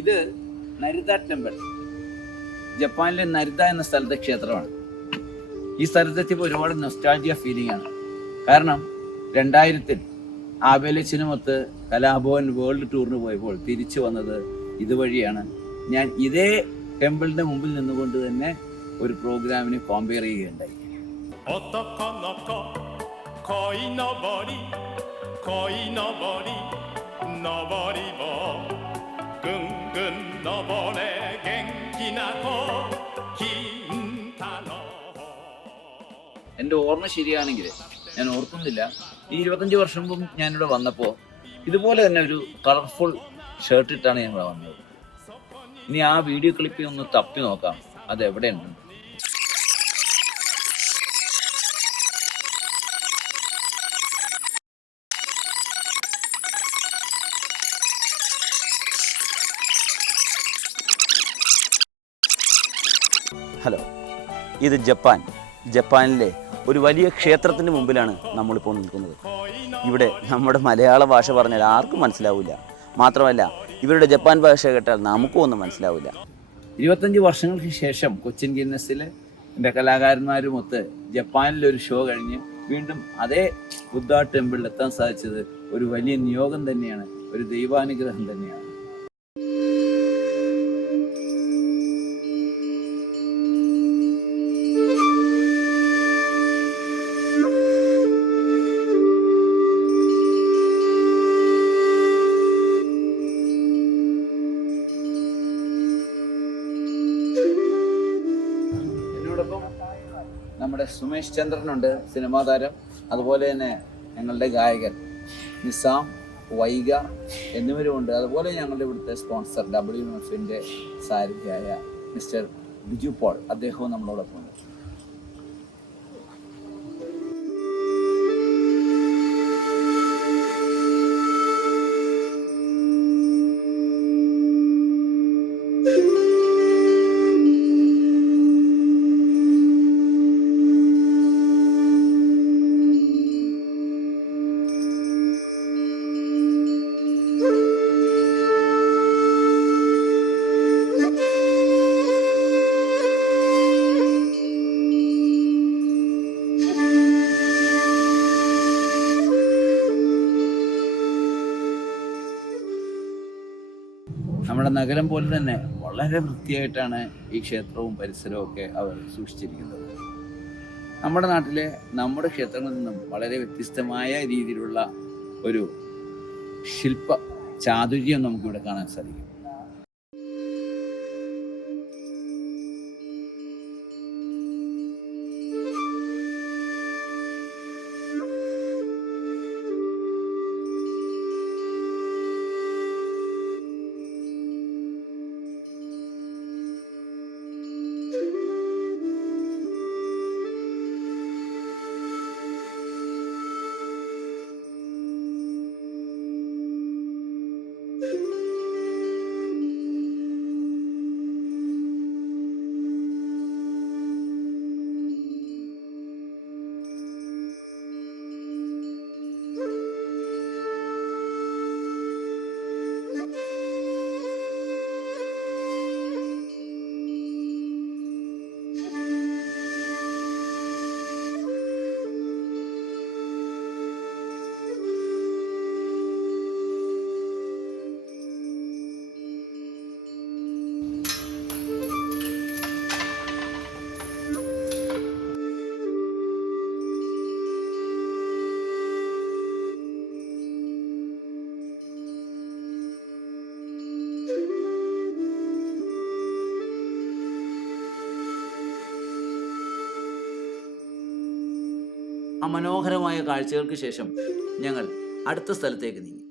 ഇത് നരിത ടെമ്പിൾ, ജപ്പാനിലെ നരിത എന്ന സ്ഥലത്തെ ക്ഷേത്രമാണ്. ഈ സ്ഥലത്തെത്തിയപ്പോൾ ഒരുപാട് നൊസ്റ്റാൾജിയ ഫീലിംഗ് ആണ്. കാരണം 2000-ൽ ആബേലച്ചനുമൊത്ത് കലാഭവൻ വേൾഡ് ടൂറിന് പോയപ്പോൾ തിരിച്ചു വന്നത് ഇതുവഴിയാണ്. ഞാൻ ഇതേ ടെമ്പിളിന്റെ മുമ്പിൽ നിന്നുകൊണ്ട് തന്നെ ഒരു പ്രോഗ്രാമിന് കോമ്പയർ ചെയ്യുകയുണ്ടായി. എൻ്റെ ഓർമ്മ ശരിയാണെങ്കിൽ, ഞാൻ ഓർക്കുന്നില്ല, ഈ 25 വർഷം മുമ്പ് ഞാനിവിടെ വന്നപ്പോൾ ഇതുപോലെ തന്നെ ഒരു കളർഫുൾ ഷർട്ട് ഇട്ടാണ് ഞങ്ങൾ വന്നത്. ഇനി ആ വീഡിയോ ക്ലിപ്പിൽ ഒന്ന് തപ്പി നോക്കാം അത് എവിടെയുണ്ട്. ഹലോ, ഇത് ജപ്പാനിലെ ഒരു വലിയ ക്ഷേത്രത്തിന് മുമ്പിലാണ് നമ്മളിപ്പോൾ നിൽക്കുന്നത്. ഇവിടെ നമ്മുടെ മലയാള ഭാഷ പറഞ്ഞാൽ ആർക്കും മനസ്സിലാവില്ല. മാത്രമല്ല, ഇവരുടെ ജപ്പാൻ ഭാഷ കേട്ടാൽ നമുക്കും ഒന്നും മനസ്സിലാവില്ല. 25 വർഷങ്ങൾക്ക് ശേഷം കൊച്ചിൻ ഗിന്നസിൽ എൻ്റെ കലാകാരന്മാരുമൊത്ത് ജപ്പാനിലൊരു ഷോ കഴിഞ്ഞ് വീണ്ടും അതേ ബുദ്ധ ടെമ്പിളിൽ എത്താൻ സാധിച്ചത് ഒരു വലിയ നിയോഗം തന്നെയാണ്, ഒരു ദൈവാനുഗ്രഹം തന്നെയാണ്. നമ്മുടെ സുമേഷ് ചന്ദ്രനുണ്ട്, സിനിമാ താരം. അതുപോലെ തന്നെ ഞങ്ങളുടെ ഗായകൻ നിസാം, വൈഗ എന്നിവരുമുണ്ട്. അതുപോലെ ഞങ്ങളുടെ ഇവിടുത്തെ സ്പോൺസർ WMFന്റെ സാരഥിയായ മിസ്റ്റർ ബിജു പോൾ, അദ്ദേഹവും നമ്മളോടൊപ്പം ഉണ്ട്. നമ്മുടെ നഗരം പോലെ തന്നെ വളരെ വൃത്തിയായിട്ടാണ് ഈ ക്ഷേത്രവും പരിസരവും ഒക്കെ അവർ സൂക്ഷിച്ചിരിക്കുന്നത്. നമ്മുടെ നാട്ടിലെ നമ്മുടെ ക്ഷേത്രങ്ങളിൽ നിന്നും വളരെ വ്യത്യസ്തമായ രീതിയിലുള്ള ഒരു ശില്പ ചാതുര്യം നമുക്കിവിടെ കാണാൻ സാധിക്കും. ആ മനോഹരമായ കാഴ്ചകൾക്ക് ശേഷം ഞങ്ങൾ അടുത്ത സ്ഥലത്തേക്ക് നീങ്ങി.